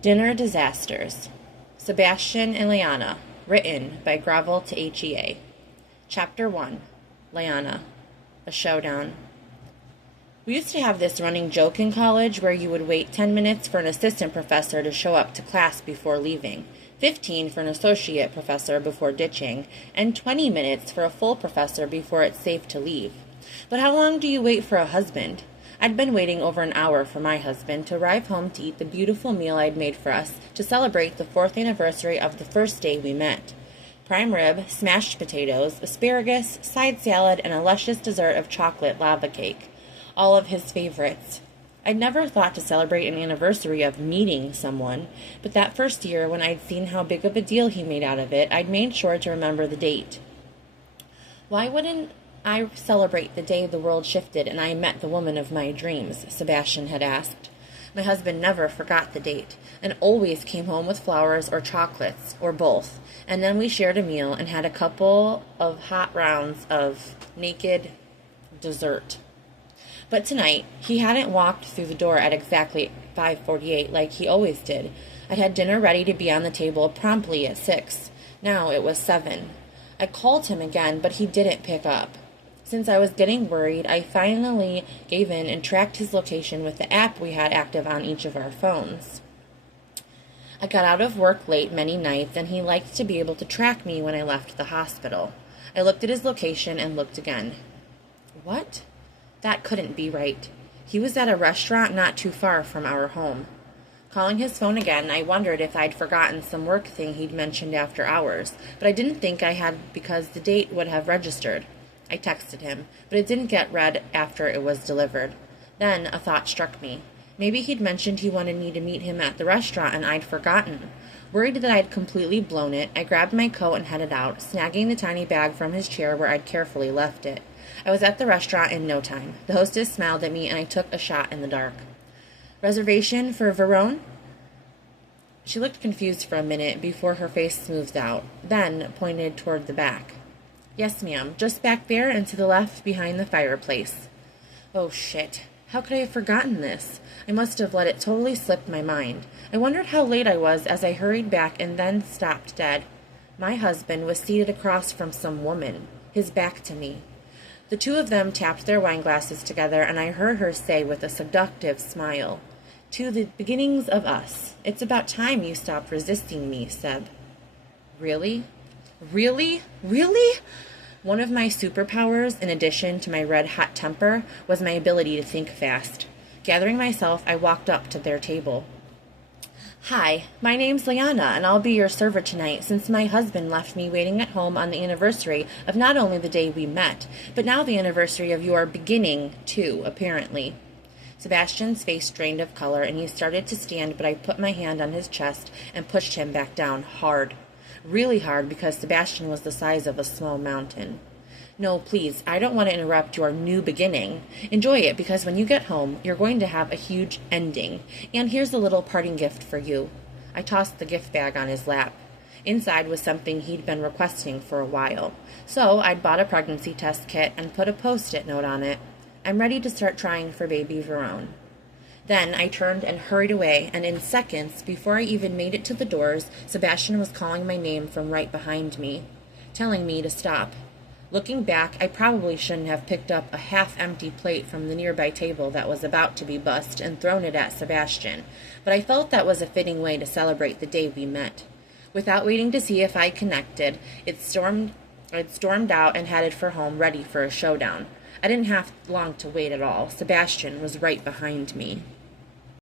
Dinner Disasters. Sebastian and Layana. Written by GROVELTOHEA. Chapter 1. Layana. A Showdown. We used to have this running joke in college where you would wait 10 minutes for an assistant professor to show up to class before leaving, 15 for an associate professor before ditching, and 20 minutes for a full professor before it's safe to leave. But how long do you wait for a husband? I'd been waiting over an hour for my husband to arrive home to eat the beautiful meal I'd made for us to celebrate the 4th anniversary of the first day we met. Prime rib, smashed potatoes, asparagus, side salad, and a luscious dessert of chocolate lava cake. All of his favorites. I'd never thought to celebrate an anniversary of meeting someone, but that first year when I'd seen how big of a deal he made out of it, I'd made sure to remember the date. Why wouldn't I celebrate the day the world shifted and I met the woman of my dreams? Sebastian had asked. My husband never forgot the date, and always came home with flowers or chocolates, or both, and then we shared a meal and had a couple of hot rounds of naked dessert. But tonight, he hadn't walked through the door at exactly 5:48 like he always did. I'd had dinner ready to be on the table promptly at 6. Now it was 7. I called him again, but he didn't pick up. Since I was getting worried, I finally gave in and tracked his location with the app we had active on each of our phones. I got out of work late many nights, and he liked to be able to track me when I left the hospital. I looked at his location and looked again. What? That couldn't be right. He was at a restaurant not too far from our home. Calling his phone again, I wondered if I'd forgotten some work thing he'd mentioned after hours, but I didn't think I had because the date would have registered. I texted him, but it didn't get read after it was delivered. Then a thought struck me. Maybe he'd mentioned he wanted me to meet him at the restaurant and I'd forgotten. Worried that I'd completely blown it, I grabbed my coat and headed out, snagging the tiny bag from his chair where I'd carefully left it. I was at the restaurant in no time. The hostess smiled at me and I took a shot in the dark. Reservation for Verone? She looked confused for a minute before her face smoothed out, then pointed toward the back. Yes, ma'am, just back there and to the left behind the fireplace. Oh, shit. How could I have forgotten this? I must have let it totally slip my mind. I wondered how late I was as I hurried back and then stopped dead. My husband was seated across from some woman, his back to me. The two of them tapped their wine glasses together, and I heard her say with a seductive smile, "To the beginnings of us. It's about time you stopped resisting me, Seb." Really? Really? Really? One of my superpowers, in addition to my red-hot temper, was my ability to think fast. Gathering myself, I walked up to their table. Hi, my name's Layana, and I'll be your server tonight since my husband left me waiting at home on the anniversary of not only the day we met, but now the anniversary of your beginning, too, apparently. Sebastian's face drained of color, and he started to stand, but I put my hand on his chest and pushed him back down hard. Really hard, because Sebastian was the size of a small mountain. No, please, I don't want to interrupt your new beginning. Enjoy it, because when you get home, you're going to have a huge ending. And here's a little parting gift for you. I tossed the gift bag on his lap. Inside was something he'd been requesting for a while. So I'd bought a pregnancy test kit and put a Post-it note on it. I'm ready to start trying for baby Verone. Then I turned and hurried away, and in seconds, before I even made it to the doors, Sebastian was calling my name from right behind me, telling me to stop. Looking back, I probably shouldn't have picked up a half-empty plate from the nearby table that was about to be bussed and thrown it at Sebastian, but I felt that was a fitting way to celebrate the day we met. Without waiting to see if I connected, I'd stormed out and headed for home, ready for a showdown. I didn't have long to wait at all. Sebastian was right behind me.